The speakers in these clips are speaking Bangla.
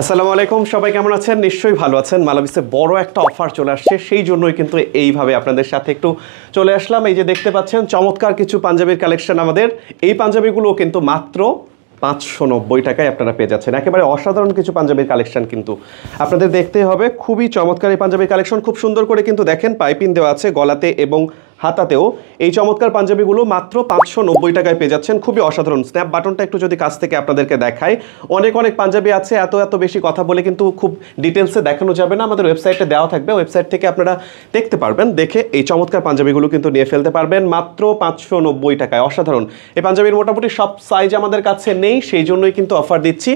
আসসালামু আলাইকুম, সবাই কেমন আছেন? নিশ্চয়ই ভালো আছেন। মালাবিসে বড় একটা অফার চলে আসছে, সেই জন্যই কিন্তু এইভাবে আপনাদের সাথে একটু চলে আসলাম। এই যে দেখতে পাচ্ছেন চমৎকার কিছু পাঞ্জাবির কালেকশন আমাদের। এই পাঞ্জাবিগুলো কিন্তু মাত্র 590 টাকায় আপনারা পেয়ে যাচ্ছেন। একেবারে অসাধারণ কিছু পাঞ্জাবির কালেকশন কিন্তু আপনাদের দেখতে হবে। খুবই চমৎকার এই পাঞ্জাবির কালেকশন, খুব সুন্দর করে কিন্তু দেখেন পাইপিং দেওয়া আছে গলাতে এবং হাতাতেও। এই চমৎকার পাঞ্জাবিগুলো মাত্র 590 টাকায় পেয়ে যাচ্ছেন। খুবই অসাধারণ। স্ন্যাপ বাটনটা একটু যদি কাছ থেকে আপনাদেরকে দেখায়, অনেক পাঞ্জাবি আছে। এত বেশি কথা বলে কিন্তু খুব ডিটেলসে দেখানো যাবে না, আমাদের ওয়েবসাইটে দেওয়া থাকবে, ওয়েবসাইট থেকে আপনারা দেখতে পারবেন। দেখে এই চমৎকার পাঞ্জাবিগুলো কিন্তু নিয়ে ফেলতে পারবেন মাত্র 590 টাকায়। অসাধারণ। এই পাঞ্জাবির মোটামুটি সব সাইজ আমাদের কাছে নেই, সেই জন্যই কিন্তু অফার দিচ্ছি।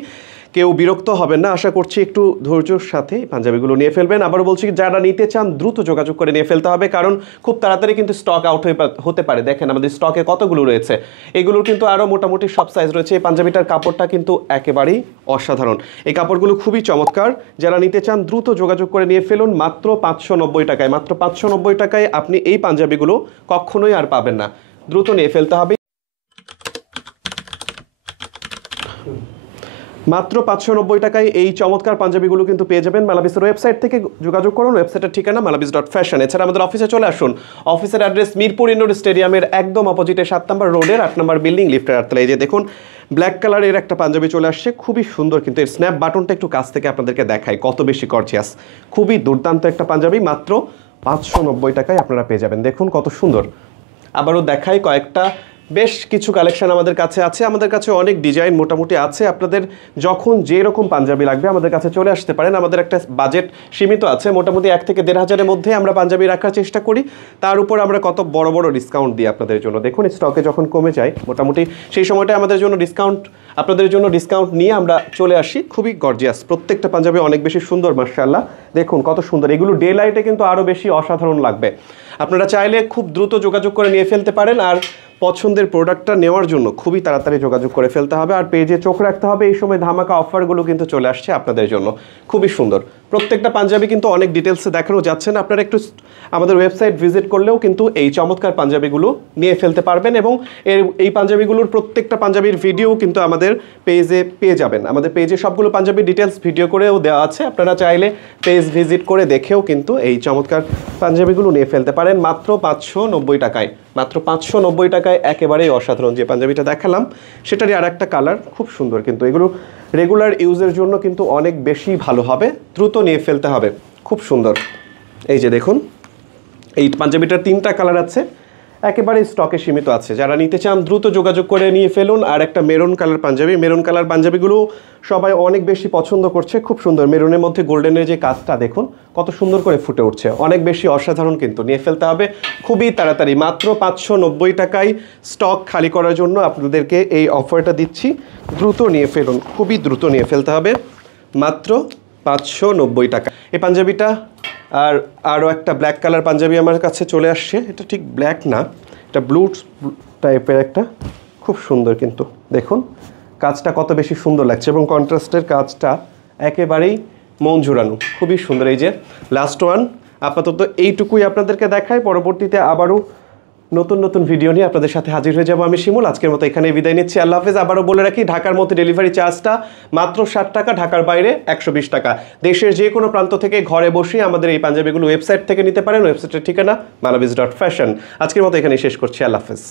কেউ বিরক্ত হবেন না, আশা করছি একটু ধৈর্যের সাথে পাঞ্জাবিগুলো নিয়ে ফেলবেন। আবারও বলছি, যারা নিতে চান দ্রুত যোগাযোগ করে নিয়ে ফেলতে হবে, কারণ খুব তাড়াতাড়ি কিন্তু স্টক আউট হতে পারে। দেখেন আমাদের স্টকে কতগুলো রয়েছে, এগুলোর কিন্তু আরও মোটামুটি সব সাইজ রয়েছে। এই পাঞ্জাবিটার কাপড়টা কিন্তু একেবারেই অসাধারণ। এই কাপড়গুলো খুবই চমৎকার। যারা নিতে চান দ্রুত যোগাযোগ করে নিয়ে ফেলুন মাত্র 590 টাকায়। মাত্র 590 টাকায় আপনি এই পাঞ্জাবিগুলো কখনোই আর পাবেন না। দ্রুত নিয়ে ফেলতে হবে। মাত্র 590 টাকায় এই চমৎকার পাঞ্জাবিগুলো কিন্তু পেয়ে যাবেন মালাবিসের ওয়েবসাইট থেকে। যোগাযোগ করুন, ওয়েবসাইটের ঠিকানা malabis.fashion। এছাড়া আমাদের অফিসে চলে আসুন। অফিসের অ্যাড্রেস মিরপুর ইন্ডোর স্টেডিয়ামের একদম অপোজিটে 7 নম্বর রোডের 8 নম্বর বিল্ডিং, লিফটের 8 তলায়। এই যে দেখুন ব্ল্যাক কালারের একটা পাঞ্জাবি চলে আসছে, খুবই সুন্দর। কিন্তু এর স্ন্যাপ বাটনটা একটু কাছ থেকে আপনাদেরকে দেখায়, কত বেশি গর্জিয়াস। খুবই দুর্দান্ত একটা পাঞ্জাবি, মাত্র 590 টাকায় আপনারা পেয়ে যাবেন। দেখুন কত সুন্দর। আবারও দেখাই, কয়েকটা বেশ কিছু কালেকশন আমাদের কাছে আছে। আমাদের কাছে অনেক ডিজাইন মোটামুটি আছে। আপনাদের যখন যে রকম পাঞ্জাবি লাগবে আমাদের কাছে চলে আসতে পারেন। আমাদের একটা বাজেট সীমিত আছে, মোটামুটি 1 থেকে 1.5 হাজারের মধ্যে আমরা পাঞ্জাবি রাখার চেষ্টা করি। তার উপর আমরা কত বড় ডিসকাউন্ট দিই আপনাদের জন্য। দেখুন স্টকে যখন কমে যায় মোটামুটি সেই সময়টা আমাদের জন্য আপনাদের জন্য ডিসকাউন্ট নিয়ে আমরা চলে আসি। খুবই গর্জিয়াস, প্রত্যেকটা পাঞ্জাবি অনেক বেশি সুন্দর মাশাআল্লাহ। দেখুন কত সুন্দর। এগুলো ডে লাইটে কিন্তু আরও বেশি অসাধারণ লাগবে। আপনারা চাইলে খুব দ্রুত যোগাযোগ করে নিয়ে ফেলতে পারেন। আর পছন্দের প্রোডাক্টটা নেওয়ার জন্য খুবই তাড়াতাড়ি যোগাযোগ করে ফেলতে হবে। আর পেজে চোখ রাখতে হবে, এই সময় ধামাকা অফারগুলো কিন্তু চলে আসছে আপনাদের জন্য। খুবই সুন্দর প্রত্যেকটা পাঞ্জাবি, কিন্তু অনেক ডিটেলসে দেখানো যাচ্ছে না। আপনারা একটু আমাদের ওয়েবসাইট ভিজিট করলেও কিন্তু এই চমৎকার পাঞ্জাবিগুলো নিয়ে ফেলতে পারবেন। এবং এই পাঞ্জাবিগুলোর প্রত্যেকটা পাঞ্জাবির ভিডিও কিন্তু আমাদের পেজে পেয়ে যাবেন। আমাদের পেজে সবগুলো পাঞ্জাবি ডিটেলস ভিডিও করেও দেওয়া আছে। আপনারা চাইলে পেজ ভিজিট করে দেখেও কিন্তু এই চমৎকার পাঞ্জাবিগুলো নিয়ে ফেলতে পারেন মাত্র 590 টাকায়। মাত্র 590 টাকায় একেবারেই অসাধারণ। যে পাঞ্জাবিটা দেখালাম সেটারই আর একটা কালার খুব সুন্দর। কিন্তু এগুলো রেগুলার ইউজের জন্য কিন্তু অনেক বেশি ভালো হবে, দ্রুত নিয়ে ফেলতে হবে। খুব সুন্দর। এই যে দেখুন এই পাঞ্জাবিটার 3টা কালার আছে, একেবারে স্টকে সীমিত আছে। যারা নিতে চান দ্রুত যোগাযোগ করে নিয়ে ফেলুন। আর একটা maroon colour panjabi, maroon colour পাঞ্জাবিগুলো সবাই অনেক বেশি পছন্দ করছে। খুব সুন্দর মেরুনের মধ্যে গোল্ডেনের যে কাজটা দেখুন কত সুন্দর করে ফুটে উঠছে, অনেক বেশি অসাধারণ। কিন্তু নিয়ে ফেলতে হবে খুবই তাড়াতাড়ি। মাত্র 590 টাকায় স্টক খালি করার জন্য আপনাদেরকে এই অফারটা দিচ্ছি। দ্রুত নিয়ে ফেলুন, খুবই দ্রুত নিয়ে ফেলতে হবে। মাত্র 590 টাকা এই পাঞ্জাবিটা। আর আরও একটা ব্ল্যাক কালার পাঞ্জাবি আমার কাছে চলে আসছে। এটা ঠিক ব্ল্যাক না, এটা ব্লু টাইপের একটা, খুব সুন্দর। কিন্তু দেখুন কাজটা কত বেশি সুন্দর লাগছে এবং কন্ট্রাস্টের কাজটা একেবারেই মন জুড়ানো, খুবই সুন্দর। এই যে লাস্ট ওয়ান, আপাতত এইটুকুই আপনাদেরকে দেখায়। পরবর্তীতে আবারও নতুন ভিডিও নিয়ে আপনাদের সাথে হাজির হয়ে যাবো আমি শিমুল। আজকের মতো এখানেই বিদায় নিচ্ছি, আল্লাহ হাফেজ। আবারও বলে রাখি, ঢাকার মধ্যে ডেলিভারি চার্জটা মাত্র 60 টাকা, ঢাকার বাইরে 120 টাকা। দেশের যে কোনো প্রান্ত থেকে ঘরে বসে আমাদের এই পাঞ্জাবিগুলো ওয়েবসাইট থেকে নিতে পারেন। ওয়েবসাইটের ঠিকানা malabis.fashion। আজকের মতো এখানেই শেষ করছি, আল্লাহ হাফেজ।